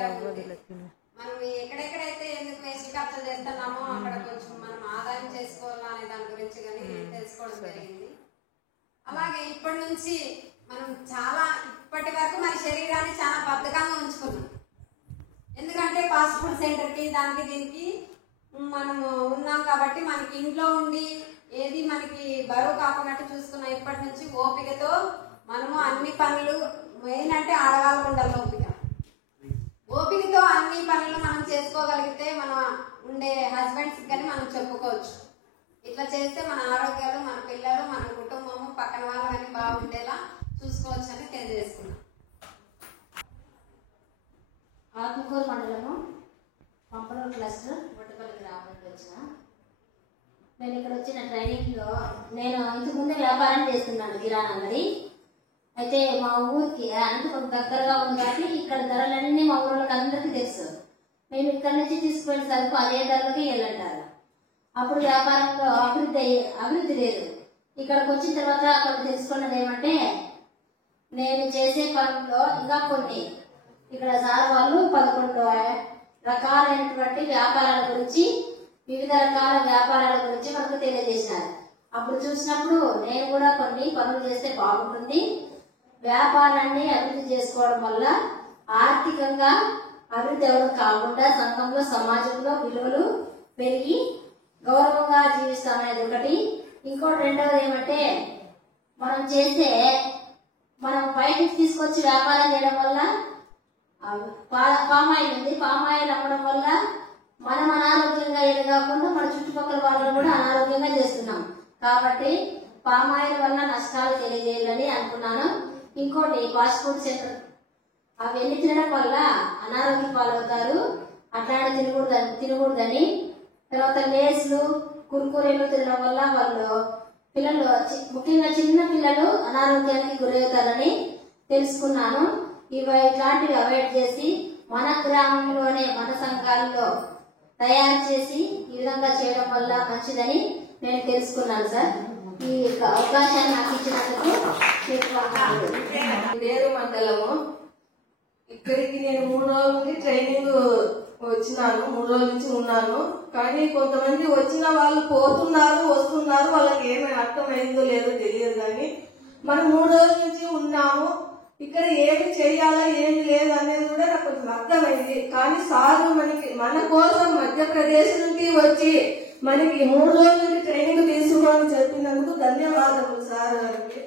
దగ్గర మనం ఎక్కడెక్కడైతే ఎందుకు వేస్ట్ ఖర్చులు చేస్తున్నామో అక్కడ కొంచెం మనం ఆదాయం చేసుకోవాలా అనే దాని గురించి కానీ తెలుసుకోవడం జరిగింది. అలాగే ఇప్పటి నుంచి మనం ఇప్పటి వరకు మన శరీరాన్ని చాలా బద్ధకంగా ఉంచుకున్నాం. ఎందుకంటే ఫాస్ట్ ఫుడ్ సెంటర్కి దానికి దీనికి మనము ఉన్నాం కాబట్టి మనకి ఇంట్లో ఉండి ఏది మనకి బరువు కాకున్నట్టు చూసుకున్నాం. ఇప్పటి నుంచి ఓపికతో మనము అన్ని పనులు, మెయిన్ అంటే ఆడవాళ్ళకు ఉండాలి ఓపికతో అన్ని పనులు మనం చేసుకోగలిగితే మనం ఉండే హస్బెండ్స్ కానీ మనం చెప్పుకోవచ్చు. ఇట్లా చేస్తే మన ఆరోగ్యాలు, మన పిల్లలు, మన కుటుంబము, పక్కన వాళ్ళు కానీ బాగుండేలా చూసుకోవచ్చు అని తెలియజేస్తున్నాం. ఆత్మకూరు మండలము పంపలూరు క్లస్టర్ బొట్టపల్లి గ్రామానికి వచ్చిన నేను ఇక్కడ వచ్చిన ట్రైనింగ్లో నేను ఇంతకుముందే వ్యాపారం చేస్తున్నాను, కిరాణా అంగడి. అయితే మా ఊరికి అనంతపురం దగ్గరగా ఉంది కాబట్టి ఇక్కడ ధరలన్నీ మా ఊళ్ళకి అందరికీ తెలుసు. మేము ఇక్కడ నుంచి తీసుకునే సరుకు అదే ధరలకి వెళ్ళంటారు. అప్పుడు వ్యాపారంలో అభివృద్ధి లేదు. ఇక్కడికి వచ్చిన తర్వాత అక్కడ తెలుసుకున్నది ఏమంటే, నేను చేసే పనుల్లో ఇంకా కొన్ని ఇక్కడ సార్ వాళ్ళు 11 రకాలైనటువంటి వ్యాపారాల గురించి, వివిధ రకాల వ్యాపారాల గురించి మనకు తెలియజేసినారు. అప్పుడు చూసినప్పుడు నేను కూడా కొన్ని పనులు చేస్తే బాగుంటుంది, వ్యాపారాన్ని అభివృద్ధి చేసుకోవడం వల్ల ఆర్థికంగా అభివృద్ధి అవ్వడం కాకుండా సంఘంలో, సమాజంలో విలువలు పెరిగి గౌరవంగా జీవిస్తామనేది ఒకటి. ఇంకోటి రెండవది ఏమంటే, మనం బయటికి తీసుకొచ్చి వ్యాపారం చేయడం వల్ల పామాయిల్ ఉంది, పామాయిల్ అమ్మడం వల్ల మనం అనారోగ్యంగా ఏది కాకుండా మన చుట్టుపక్కల వాళ్ళని కూడా అనారోగ్యంగా చేస్తున్నాం. కాబట్టి పామాయిల్ వల్ల నష్టాలు తెలియజేయాలని అనుకున్నాను. ఇంకోటి ఫాస్ట్ ఫుడ్ సెంటర్ అవన్నీ తినడం వల్ల అనారోగ్య పాలవుతారు, అట్లాంటి తినకూడదని. తర్వాత లేస్లు, కుర్కురేలు తినడం వల్ల పిల్లలు, ముఖ్యంగా చిన్న పిల్లలు అనారోగ్యానికి గురవుతారని తెలుసుకున్నాను. ఇట్లాంటివి అవాయిడ్ చేసి మన గ్రామంలోనే మన సంఘాలలో తయారు చేసి ఈ విధంగా చేయడం వల్ల మంచిదని నేను తెలుసుకున్నాను. సార్, ఈ అవకాశాన్ని నాకు ఇచ్చినందుకు వేరు మండలము. ఇక్కడికి నేను 3 రోజుల నుండి ట్రైనింగ్ వచ్చినాను, 3 రోజుల నుంచి ఉన్నాను. కానీ కొంతమంది వచ్చిన వాళ్ళు పోతున్నారు, వస్తున్నారు, వాళ్ళకి ఏమి అర్థమైందో లేదో తెలియదు. కానీ మనం 3 రోజుల నుంచి ఉన్నాము. ఇక్కడ ఏమి చేయాలా ఏమి లేదు అనేది కూడా నాకు కొంచెం అర్థమైంది. కానీ సార్ మన కోసం మధ్యప్రదేశ్ నుండి వచ్చి మనకి 3 రోజుల నుండి ట్రైనింగ్ తీసుకోవాలని చెప్పినందుకు ధన్యవాదాలు సార్ గారికి.